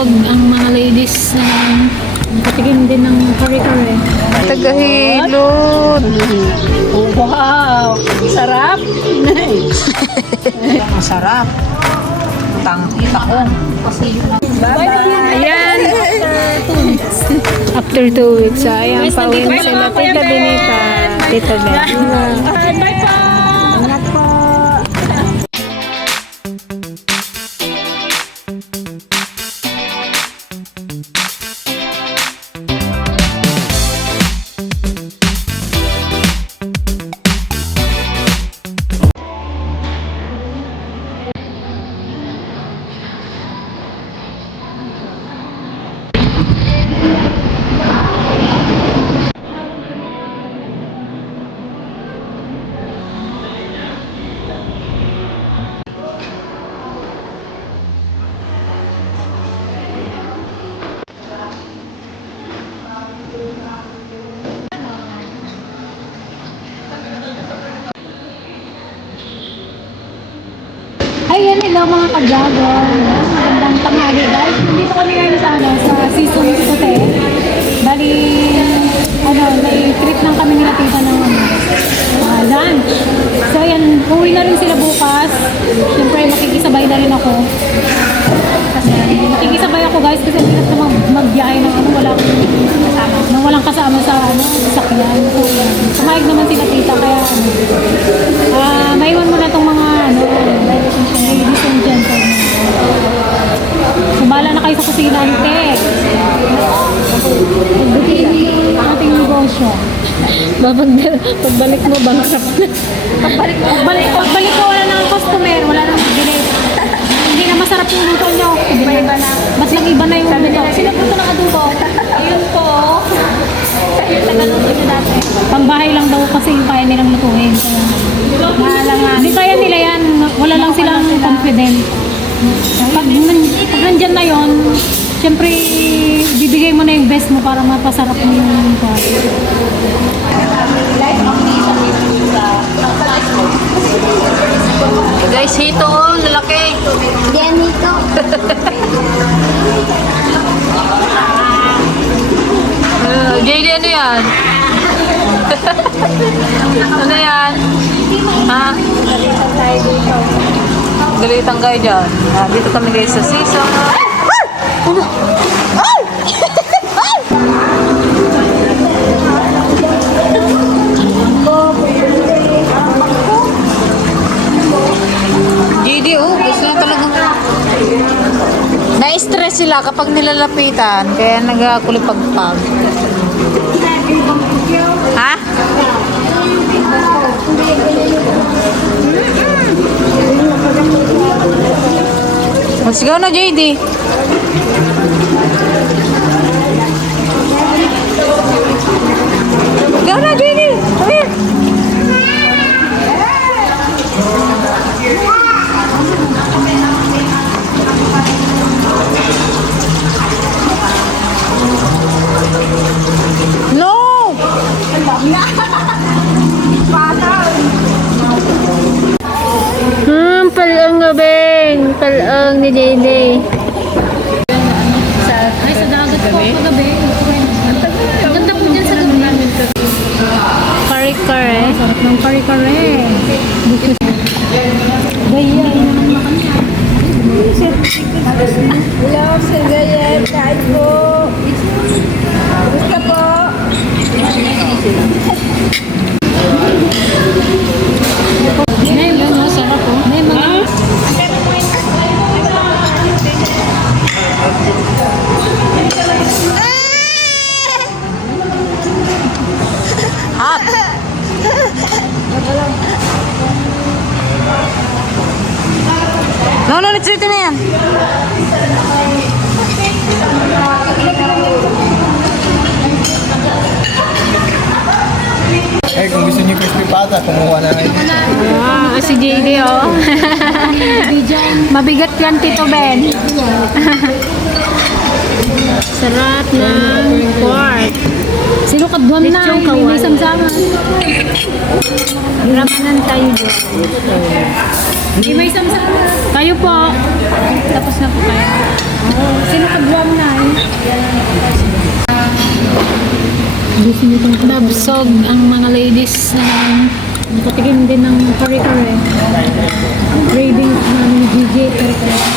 busog ang mga ladies na patikim din ng kare-kare. Tagahilot. Oh, wow! Sarap! Masarap. Tangkita ko. Ayan. After 2 weeks. So, ayan, pauwi na sila. Tita Benita. Tita Benita. Bye po! Ingat po. Ayan, hello mga ka-vlogger. Magandang tanghali guys. Nandito kami ngayon sa, sa season hotel. Bali, may trip lang kami nila tita ng lunch. So ayan, uwi na rin sila bukas. Siyempre, makikisabay na rin ako. Kasi makikisabay ako guys kasi hindi na magbiyahe ng wala akong kasama. Nang walang kasama sa sasakyan. So ayan, pumayag naman sila tita kaya maiwan mo na itong mga ladies and gentlemen. Sumala na kayo sa kusinante. Pagbutiin ang ating negosyo. Pagbalik mo, bankrupt na. Pagbalik ko, wala nang customer, wala nang bilis. Hindi na masarap yung luto nyo. Iba na. Mas lang iba na yung luto. Sino po ito ng adobo? Ayun po. Ayun, nagaluto nyo dati. Pambahay lang daw kasi yung kaya nilang lutuin. Hindi kaya nila yan. Wala lang silang confident. Pag nandyan na yon, siyempre bibigay mo na yung best mo para mapasarap mo yung ito. Guys, hito oh, lalaki. Yan ito. JD, ano yan? Ano yan? Ha? Galitan kayo dyan. Dito kami guys sa season. JD, oh, gusto na talagang na-stress sila kapag nilalapitan, kaya nagkulipagpag. Ha? Let's go na, JD. Go na, JD. Come here. No! Palaang gabing. Palaang ni JD. Ay, sa dagat po kagabi. Ang ganda po dyan sa gabi. Kare-kare. Sarap ng kare-kare. Gaya. Hello, Sir Gayet. Kain po. Gusto po. Sarap po. May mga Hot! No, let's do it na yan. Eh, kung gusto niyo crispy pata, kumuha na kayo. si JD oh. Mabigat yan, Tito Ben. Sarap ng pork. Sino kadwan na? May samsaman. Ramanan tayo dyan. May samsaman. Kayo po. Tapos na po kayo. Sino kadwan? Nabsog ang mga ladies na nakatigim din ng kare-kare. Craving namin ni DJ kare-kare.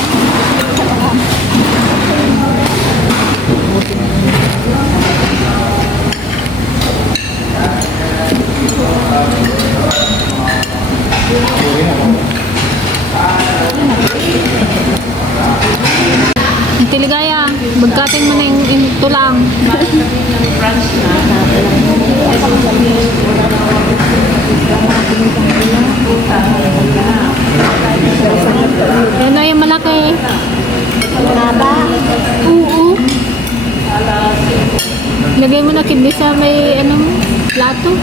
Tiligaya, magkating mo na yung tulang. Yan na yung malaki. Haba. Oo. Lagay mo na kidney sa may plato.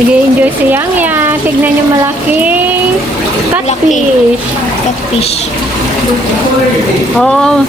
Nag-enjoy si Yang Yang. Tignan yung malaking catfish. Catfish. Oh.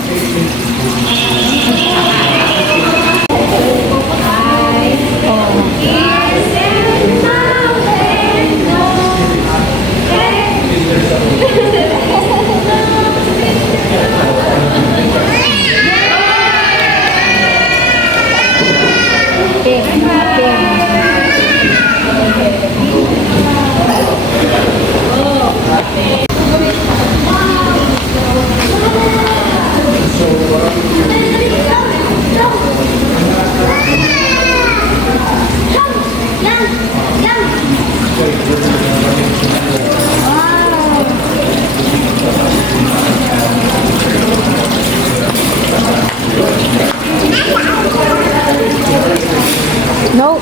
No.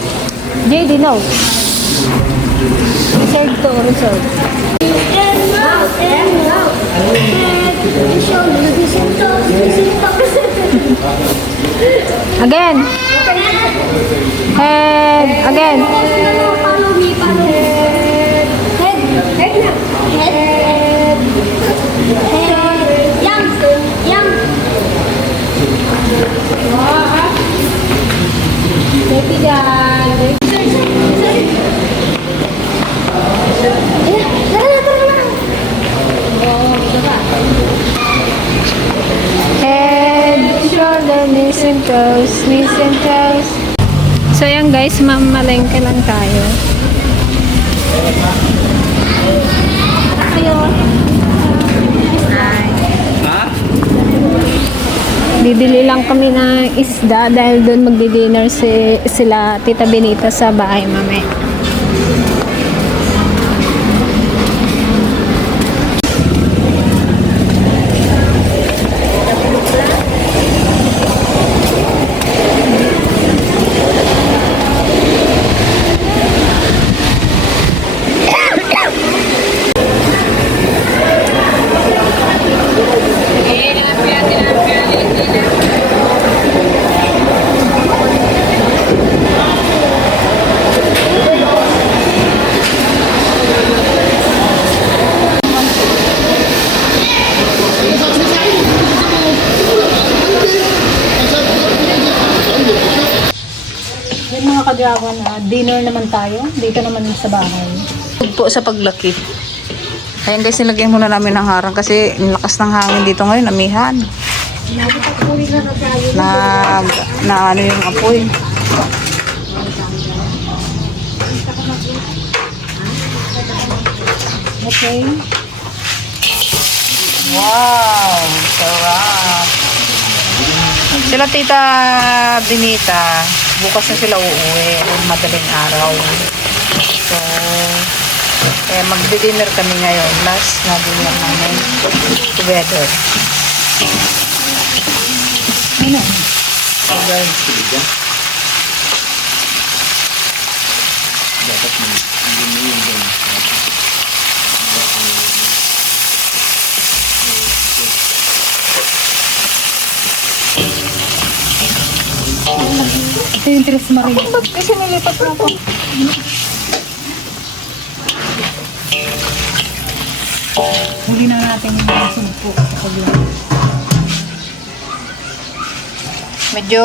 JD, no. Reserve to, reserve. Again. Head. Again. Follow me, follow me. Head. Head na. Head. Head. Yang. Yang. Baby guys. Head, shoulder, knees and toes, knees and toes. So yan guys, mamalengke lang tayo. Bibili lang kami ng isda dahil doon magdi-dinner sila Tita Benita sa bahay mamaya. Yan mga kadrawan, dinner naman tayo. Dito naman sa bahay. Po sa paglaki. Ayan guys, nilagyan muna namin ng harang kasi ang lakas ng hangin dito ngayon, amihan. Na ano yung apoy. Okay. Wow! Sarap! Sila Tita Benita, bukas na sila uuwi, madaling araw. So, magdi-dinner kami ngayon. Last na dinner namin together. Ano? So guys, yung Tres Maria. Ba't kasi nilipat na ako? Huli na natin yung mga sumpo sa kabila. Medyo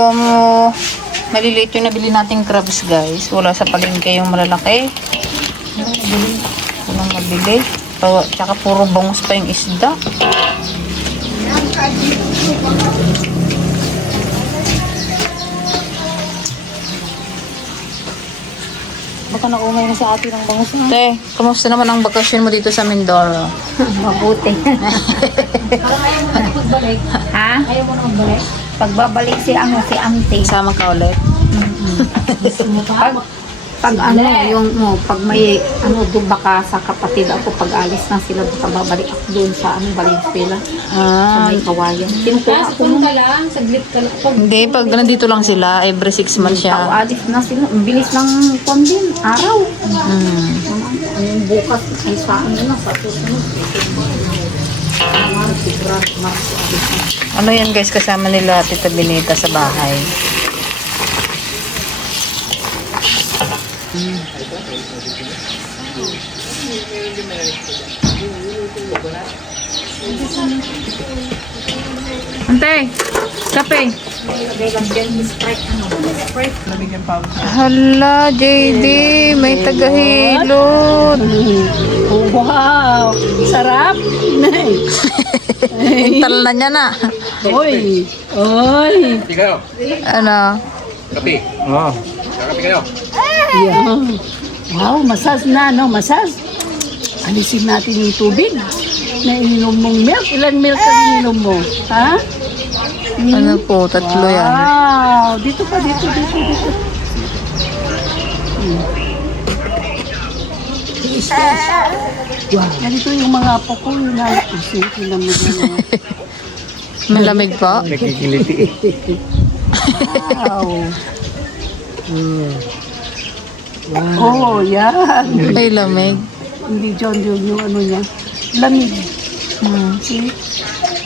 maliliit yung nabili nating crabs, guys. Wala sa palengke yung malalaki. Walang nabili. Tsaka puro bangus pa yung isda. Baka naumay na sa atin ang bangus na. Te, kamusta naman ang bakasyon mo dito sa Mindoro? Mabuti. Parang ayaw mo na magbalik. Ha? Ayaw mo na magbalik. Pagbabalik si auntie. Sama ka ulit? Pag pag may doon baka sa kapatid ako, pag alis na sila, baka babalik ako doon sa Valenzuela, sa Ah, may kawayan. Kinukuha Tapos ko kung nun. ka lang, saglit ka lang. hindi. Pag nandito lang sila, every 6 months Pag siya. alis na sila, ang bilis ng kondin, araw. Mm. Ang bukas ay sa na, sa susunod. Ano yan, guys, kasama nila Tita Benita sa bahay. Antay, kape. Hala, JD, may tagahilot. Wow! Sarap! Intal na niya na. Oy! Oy! Ikaw. Ano? Kapi. Oo. Kakapi kayo. Yeah. Wow, masas na, no? Masas. Alisin natin yung tubig na ininom mong milk. Ilan milk ang ininom mo? Ha? Ano po, tatlo yan. Wow! Dito pa, dito. Wow. Ganito yung mga apo ko. Yung nalakasing naman yun. Malamig po. Nakikiliti. Wow! Oh, yan. Ay, lamig. Hindi John yung ano niya. Lamig. See?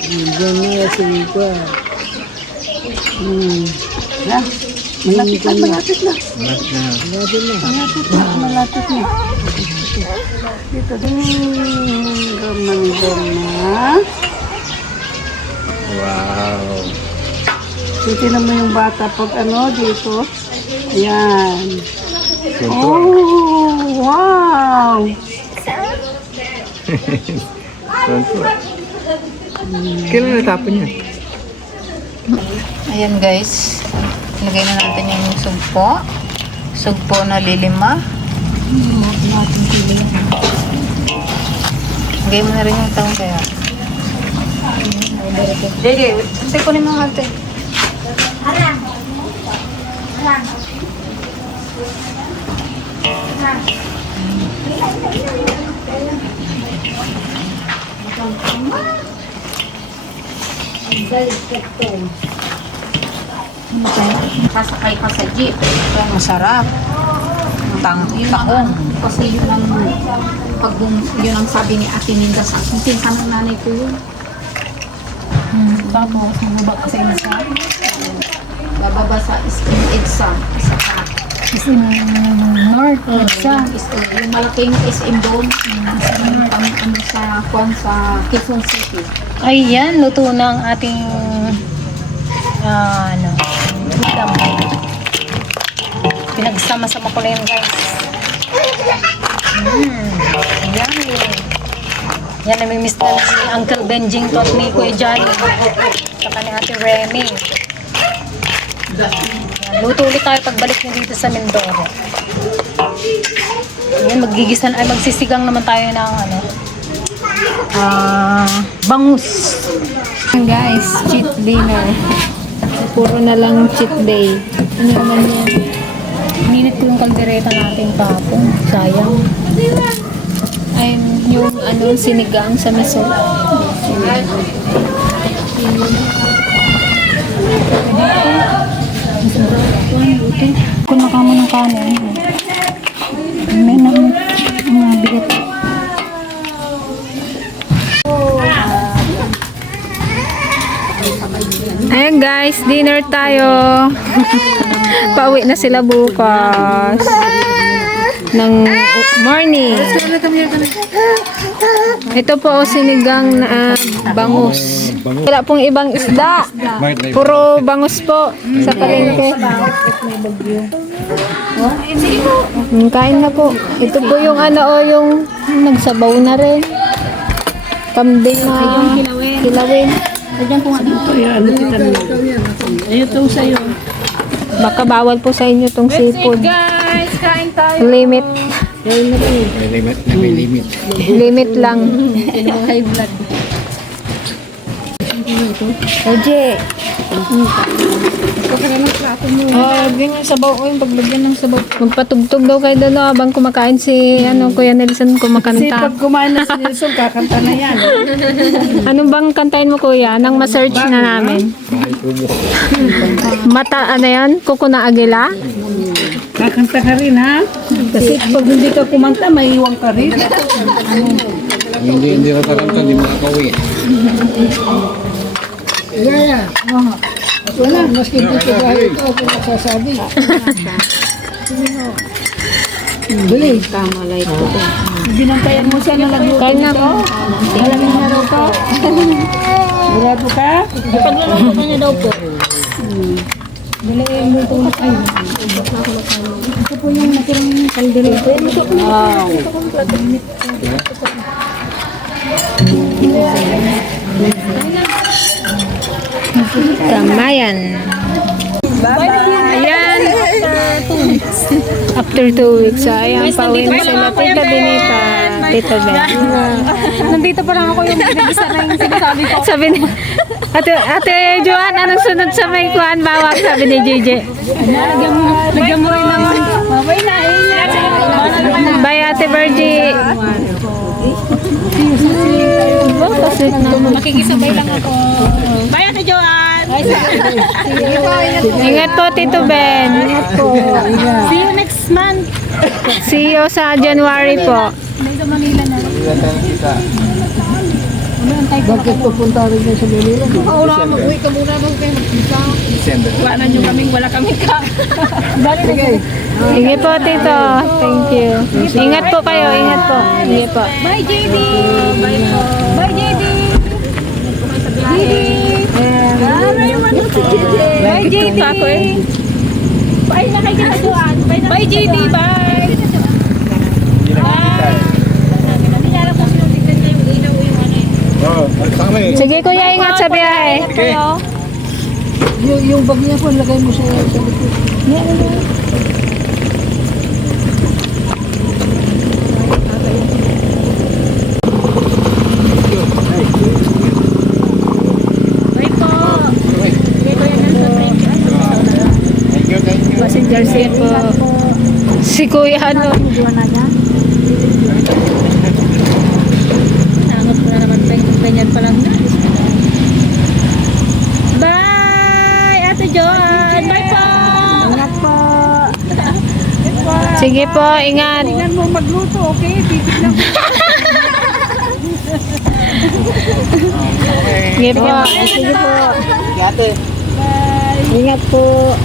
Diyan na yung pa. Ya. Malapit na. Dito din. Gaman. Wow. Dito naman yung bata pag ano dito. Ayan. Oh, wow. Tonto. Kailan natapon yan? Ayan, guys. Lagay na natin yung sugpo. Sugpo na lilima. Lagay mo na rin yung taong kaya. Dede, hindi ko naman ate. Kasakay ka sa jeep. Ito, masarap. Taong. Kasi yun ang yun ang sabi ni Ate Minda sa akin. Pinsan ng nanay ko yun. Tapos, mababa ka sa inasa. Bababa sa school exam. Sa Kasi north, isa. yung malaking SM doon. Ano sa Juan sa Quezon City. Ayan, luto na ang ating ulam. Pinagsama-sama ko na yun, guys. Yummy. Yan, namimiss na ni Uncle Benjing to at ni Kuya Johnny. Saka ni Ate Remy. Yan, luto ulit tayo pagbalik niyo dito sa Mindoro. Yan, magsisigang naman tayo ng bangus. Guys, cheat dinner. Puro na lang cheat day. Ano naman yan? Minit ko yung kaldereta natin kahapon. Sayang. Ay, yung sinigang sa miso. Kung nakamo ng kanin. May mga bigat. Ayan guys, dinner tayo. Uuwi na sila bukas ng morning. Ito po sinigang na bangus. Wala pong ibang isda. Puro bangus po sa palengke. Kain na po. Ito po yung yung nagsabaw na rin. Kambing na kilawin. Ito yan, ano kita naman. Ito sa'yo. Baka bawal po sa inyo tong seafood. Guys, kain tayo. Limit. May limit. Limit lang. High blood. Oje. Lagyan ng sabaw. Paglagyan ng sabaw. Magpatugtog daw kayo doon habang kumakain si Kuya Nelson Kasi kumakanta. pag kumain na si Nelson, kakanta na yan. Ano bang kantahin mo kuya? Nang ma-search na namin. Mata, ano yan? Kuko na Agila? Kakanta ka rin, ha? Kasi pag hindi ka kumanta, maiiwan ka rin. Hindi na taranta, hindi makakauwi. Wala, maski dito dahil ito ako nagsasabi. Bili. Tama, like ko. Binantayan mo siya na nagluto. Kain na po. Malamig na raw ka. Sigurado ka? Pagluluto ka niya daw po. Ito po yung natirang kalderito. Wow. Tamayan. Ayan. After 2 weeks. So, ayan, pauwi na sila. Tita Benita. Tita Ben. Nandito pa lang ako yung pinag-isa na yung sinasabi ko. Sabi ni Ate Joan, anong sunod sa may kuhan bawang? Sabi ni JJ. Lagyan mo rin ng... Babay na. Bye, Ate Virgie. Makikisabay lang ako. Bye, Ate Joanne. Ingat po, Tito Ben. Ingat po. See you next month. See you sa January po. Bakit pupunta rin niya sa Manila? Mag-uwi ka muna nung kayo magkita. December. Wala nyo kaming, wala kami ka. Sige. Sige po, Tito. Thank you. Ingat po kayo. Ingat po. Sige po. Bye, JD. Bye po. Bye, JD. JD. Bye, JD. Ako eh. Bye na kay Kita Joanne. Bye, JD. Bye. Oo, saan kami? Sige, kuya. Ingat sa biyahe. Okay. Yung bag niya po, lagay mo sa likod. Bye po. Thank you. Passenger seat po. Si kuya ano. Nangot na naman ganyan pa lang na. Bye, Ate Joanne. Bye po. Ingat po. Sige po. Ingat. Tingnan mo magluto, okay? Titignan mo. Sige po. Sige po. Ingat po.